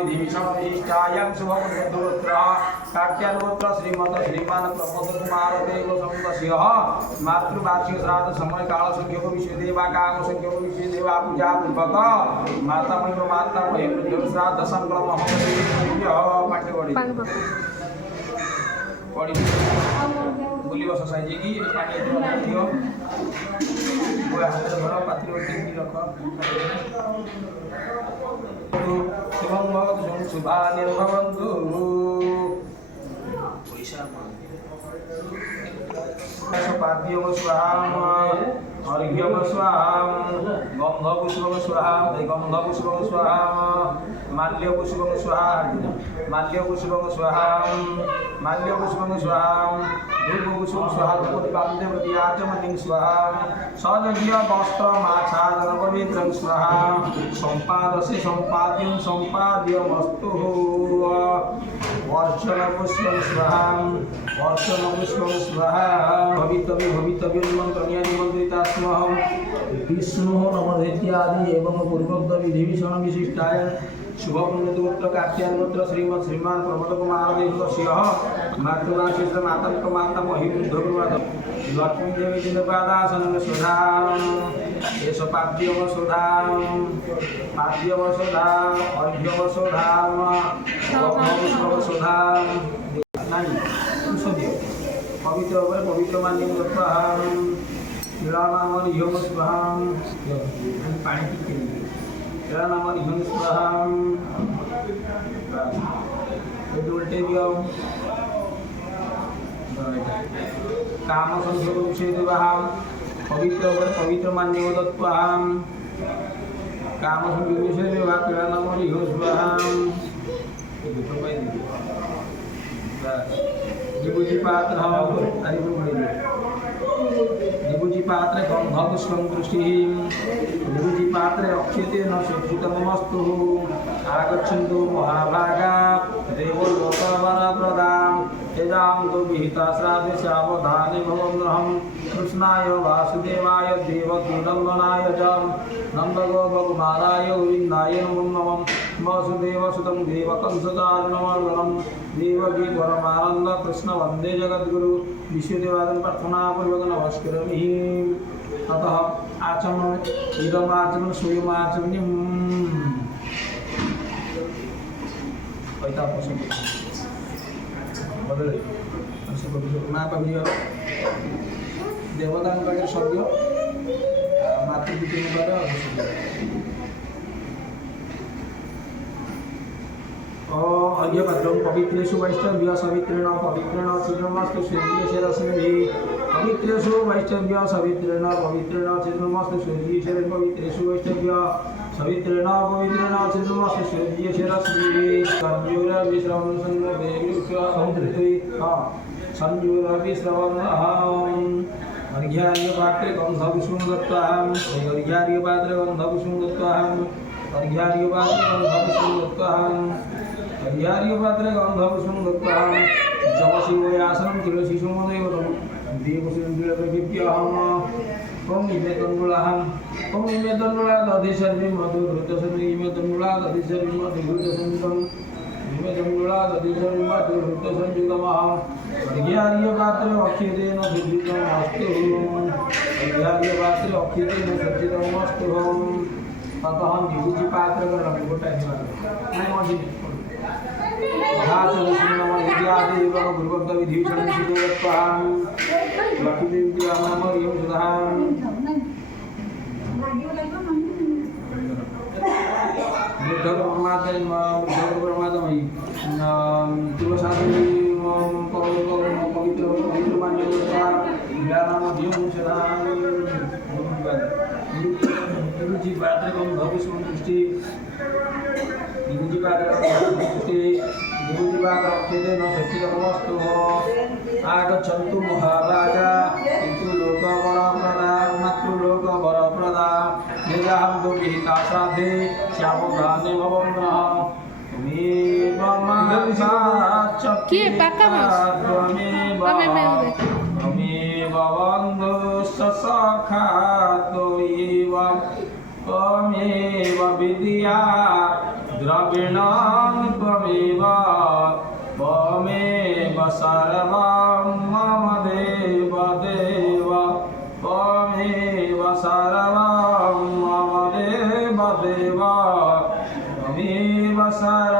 विधिविषमविशिष्टायां शुभमुद्रोत्र काट्यानुगोत्र श्रीमत श्रीमान प्रमोद कुमार देव संतस्य मातृवार्षिक श्राद्ध समय काल संख्यक विषय देवा काम संख्यक विषय देवा पूजा पूर्वक माता मही श्राद्ध संकल्प पाठ्य पढ़ी बुल बस साइज की पानी दियो हाथ धर पात्र रख शुभा निर्भवन्तु पाद्यम स्वाहाम अर्घ्यम स्वाहाम गंधपुष्पम स्वाहाम गंधपुष्पम स्वाहाम माल्यपुष्पम स्वाहाम माल्यपुष्पम स्वाहाम माल्यपुष्पम स्वाहाम धूपपुष्पम स्वाहाम आचमनिं स्वाहाम सजज्ञ वस्त्र माछादन पवित्रं स्वाहाम सम्पादसे सम्पाद्यं सम्पाद्यमस्तु वर्षणपुष्पं स्वाहाम वर्षणपुष्पं स्वाहा भवितव्य निमन्त्रणीय निमन्त्रिता स्महं विष्णु नमोदित्यादि एवं पूर्वोक्त विधिविषण विशिष्टाय शुभपुण्यगोत्र कात्यायनगोत्र श्रीमत् श्रीमान प्रमोद कुमार देवस्य मातृवार्षिक मातंक माता महिमध्रुवद लक्ष्मी देवी जिनपादासन सुधाम एष पाद्यम सुधाम अर्घ्यम सुधाम पुष्पम सुधाम नहीं सुधियो पवित्र over पवित्र मान्यम दत्ताम लीलानाम यम स्वाहाम पानी की लीलानाम यम स्वाहाम उल्टे दियो काम संयोग विषय देवाम पवित्र over पवित्र मान्यम दत्ताम काम संयोग विषय देवा लीलानाम यम स्वाहाम विभूति पात्र विभूति पात्र गंधपुष्पं दृष्टि विभूति पात्र अक्षते न सुकृतमस्तु आगच्छन्तु महाभागा देवलोकवरप्रदां यजां तु विहिता श्राद्धे सावधाने भवन्नहं कृष्णाय वासुदेवाय देवकीनन्दनाय च नन्दगोपकुमाराय गोविन्दाय नमो नमः वसुदेवसुतं देवकंसचारिणमर्दनं देवकी परमानन्द कृष्ण वन्दे जगद्गुरु विश्वदेवादन प्रार्थनापूर्वक नमस्करोमि अतः आचमन इदमाचमन स्वयमाचमनीयं देवता शब्द मातृपितृ अर्घ्यपात्रं पवित्रेषु वैष्णव्य सवित्रेण पवित्रेण छिद्रमस्तु स्वर्गीयशरश्मिभिः पवित्रेषु वैष्णव्य सवित्रेण पवित्रेण छिद्रमस्तु स्वर्गीयशर पवित्रेषु वैष्णव्य सवित्रेण पवित्रेण छिद्रमस्तु स्वर्गीयशरश्मिभिः संयुरविश्रवं संयुरविश्रवम् अर्घ्यार्घ्यपात्रे गन्धपुष्पं दत्त्वाहम् अर्घ्यार्घ्यपात्रे गन्धपुष्पं दत्त्वाहम् अर्घ्यार्घ्यपात्रे गन्धपुष्पं दत्त्वाहम् अर्घ्यार्घ्यपात्रे गन्धपुष्पं दत्त्वाहम् जपशिवयासनं तुलसीसुमदेवतं देवसिन्दुरप्रभृत्यहम् ॐ इमे तन्मुलादधिसर्वं मधुघृतसंयुतं इमे तन्मुलादधिसर्वं मधुघृतसंयुतं इमे तन्मुलादधिसर्वं मधुघृतसंयुतमहम् अर्घ्यार्घ्यपात्रे अक्षतेन सज्जितमस्तु अर्घ्यार्घ्यपात्रे अक्षतेन सज्जितमस्तु ततः विभूति पात्र करना गोटा नहीं मजी भाषण सुनम विद्यादि एवं गुरुभक्त विधिविषण सिद्धत्वां लक्ष्मी देवी नाम यम सुधाम बुद्ध परमात्मयी तुलसादेवी पवित्र पवित्र मान्यता नाम यम सुधाम विभूति पात्र गंधपुष्पं दृष्टि विभूति पात्र विभूति पात्र अक्षते न सच्चिदमस्तु आगच्छन्तु महाराजा किन्तु लोकवरप्रदा मातृलोकवरप्रदा यजां तु विहिता श्राद्धे सावधाने भवन्नः त्वमेव बन्धुश्च सखा त्वमेव विद्या द्रविणां त्वमेव त्वमेव सर्वं मम देव देव त्वमेव सर्वं मम देव देव त्वमेव सर्वं